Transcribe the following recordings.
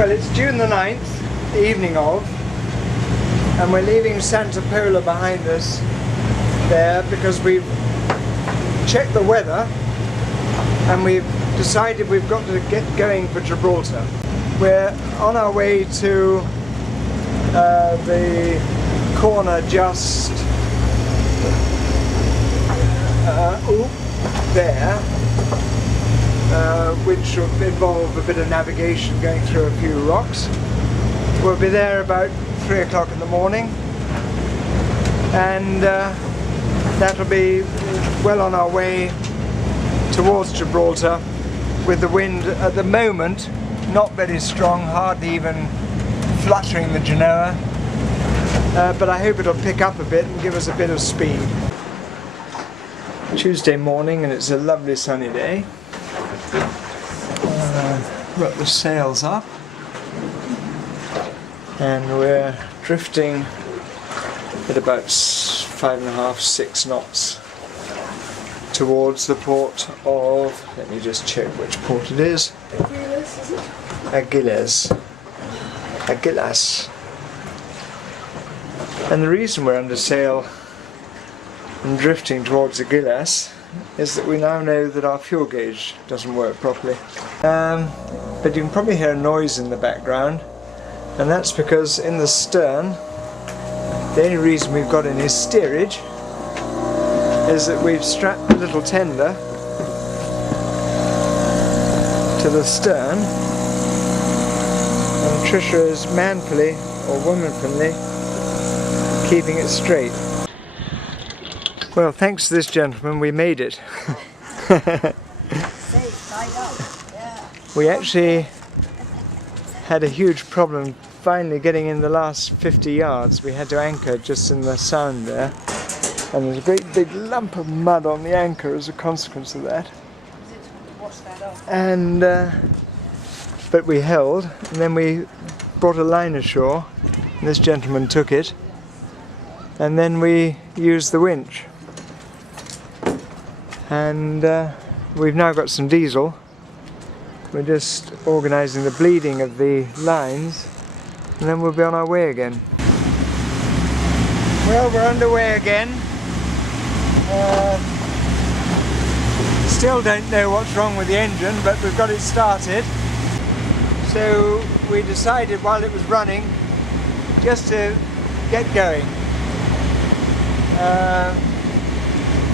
Well, it's June the 9th, the evening of, and we're leaving Santa Pola behind us there because we've checked the weather and we've decided we've got to get going for Gibraltar. We're on our way to the corner just there, which will involve a bit of navigation going through a few rocks. We'll be there about 3 o'clock in the morning, and that'll be well on our way towards Gibraltar, with the wind at the moment not very strong, hardly even fluttering the Genoa, but I hope it'll pick up a bit and give us a bit of speed. Tuesday morning, and it's a lovely sunny day. Got the sails up and we're drifting at about 5.5, 6 knots towards the port of, let me just check which port it is. Agiles, is it? Agilas. And the reason we're under sail and drifting towards Agilas is that we now know that our fuel gauge doesn't work properly. But you can probably hear a noise in the background, and that's because in the stern, the only reason we've got any steerage is that we've strapped the little tender to the stern, and Trisha is manfully or womanfully keeping it straight. Well, thanks to this gentleman, we made it. We actually had a huge problem finally getting in the last 50 yards. We had to anchor just in the sound there, and there's a great big lump of mud on the anchor as a consequence of that. And but we held, and then we brought a line ashore, and this gentleman took it, and then we used the winch. And we've now got some diesel. We're just organising the bleeding of the lines, and then we'll be on our way again. Well, we're underway again. Still don't know what's wrong with the engine, but we've got it started. So we decided while it was running just to get going.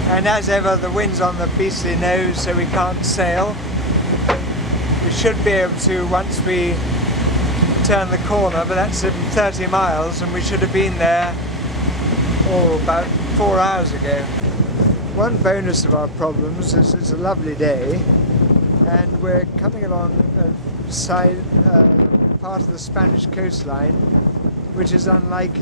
And as ever, the wind's on the beastly nose, so we can't sail. We should be able to once we turn the corner, but that's 30 miles, and we should have been there about 4 hours ago. One bonus of our problems is it's a lovely day, and we're coming along a side part of the Spanish coastline, which is unlike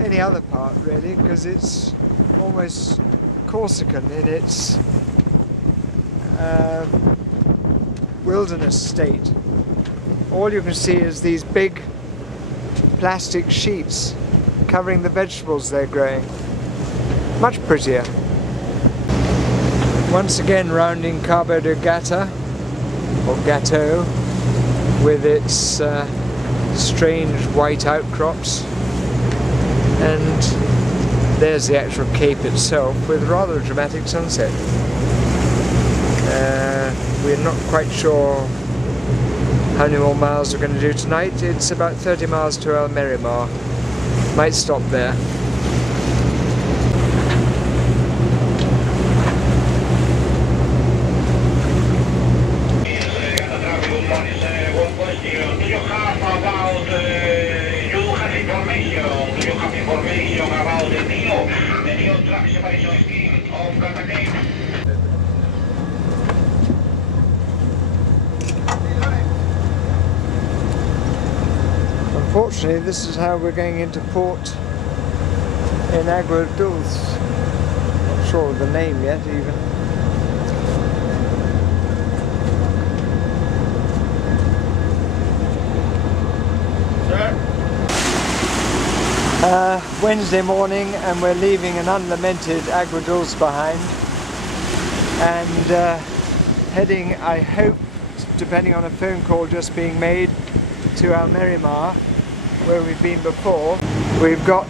any other part really, because it's almost Corsican in its wilderness state. All you can see is these big plastic sheets covering the vegetables they're growing. Much prettier. Once again rounding Cabo de Gata, or Gato, with its strange white outcrops, and there's the actual cape itself with rather a dramatic sunset. We're not quite sure how many more miles we're going to do tonight. It's about 30 miles to El Merimar. Might stop there. Unfortunately, this is how we're going into port in Agua Dulce. Not sure of the name yet, even. Wednesday morning, and we're leaving an unlamented Agua Dulce behind, and heading, I hope, depending on a phone call just being made, to Almerimar, where we've been before. We've got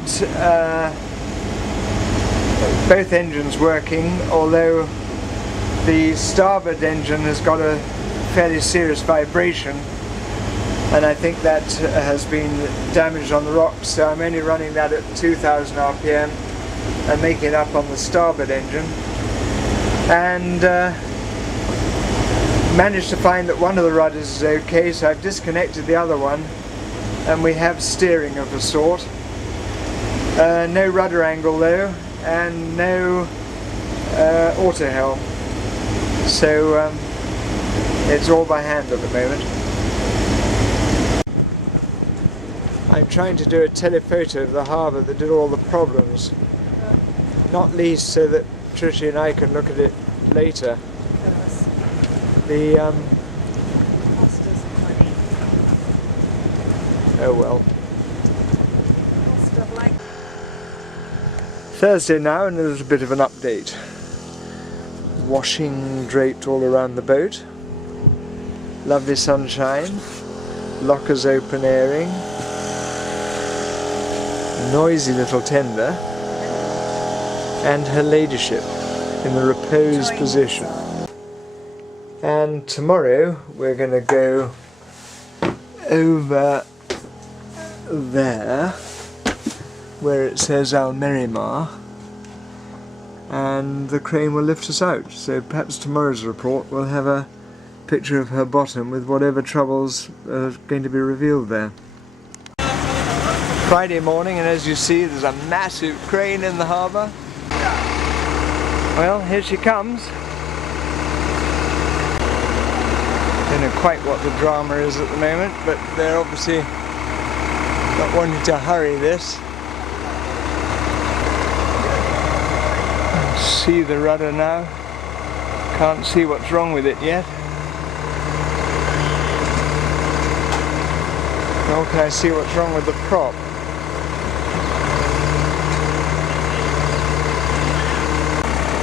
both engines working, although the starboard engine has got a fairly serious vibration, and I think that has been damaged on the rocks, so I'm only running that at 2000 RPM and making it up on the starboard engine, and managed to find that one of the rudders is okay, so I've disconnected the other one and we have steering of a sort. No rudder angle though, and no auto helm, so it's all by hand at the moment. I'm trying to do a telephoto of the harbour that did all the problems, not least so that Tricia and I can look at it later. The oh well. Thursday now, and a little bit of an update. Washing draped all around the boat. Lovely sunshine. Lockers open airing. Noisy little tender. And her ladyship in the repose position. And tomorrow we're going to go over there where it says Almerimar, and the crane will lift us out. So perhaps tomorrow's report will have a picture of her bottom with whatever troubles are going to be revealed there. Friday morning, and as you see there's a massive crane in the harbour. Well, here she comes. Don't know quite what the drama is at the moment, but they're obviously not wanting to hurry this. See the rudder now. Can't see what's wrong with it yet. Nor can I see what's wrong with the prop.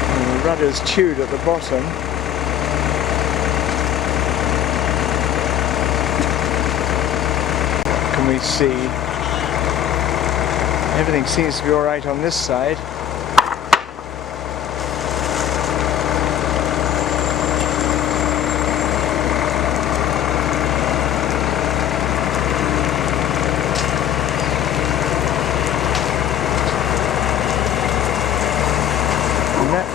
And the rudder's chewed at the bottom. We see everything seems to be alright on this side. And that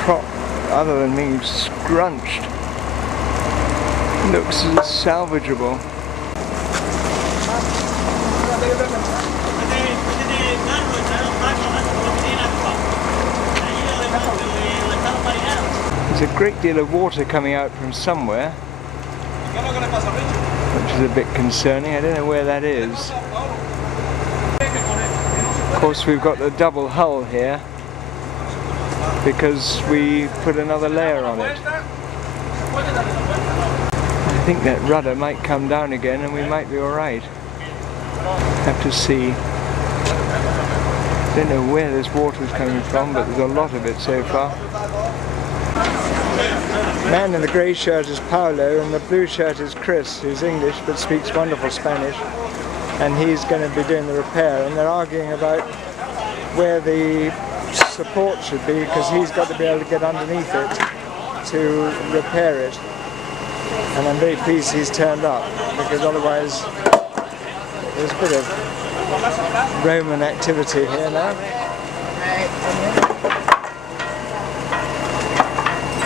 prop, other than being scrunched, looks salvageable. There's a great deal of water coming out from somewhere, which is a bit concerning. I don't know where that is. Of course, we've got the double hull here because we put another layer on it. I think that rudder might come down again and we might be alright. Have to see. Don't know where this water is coming from, but there's a lot of it so far. The man in the grey shirt is Paolo, and the blue shirt is Chris, who's English but speaks wonderful Spanish, and he's going to be doing the repair, and they're arguing about where the support should be, because he's got to be able to get underneath it to repair it. And I'm very pleased he's turned up, because otherwise there's a bit of Roman activity here now.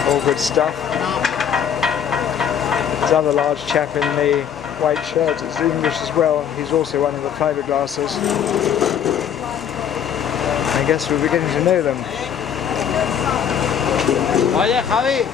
All good stuff. There's another large chap in the white shirt, it's English as well, he's also one of the fiberglassers. I guess we're beginning to know them. Oye, Javi.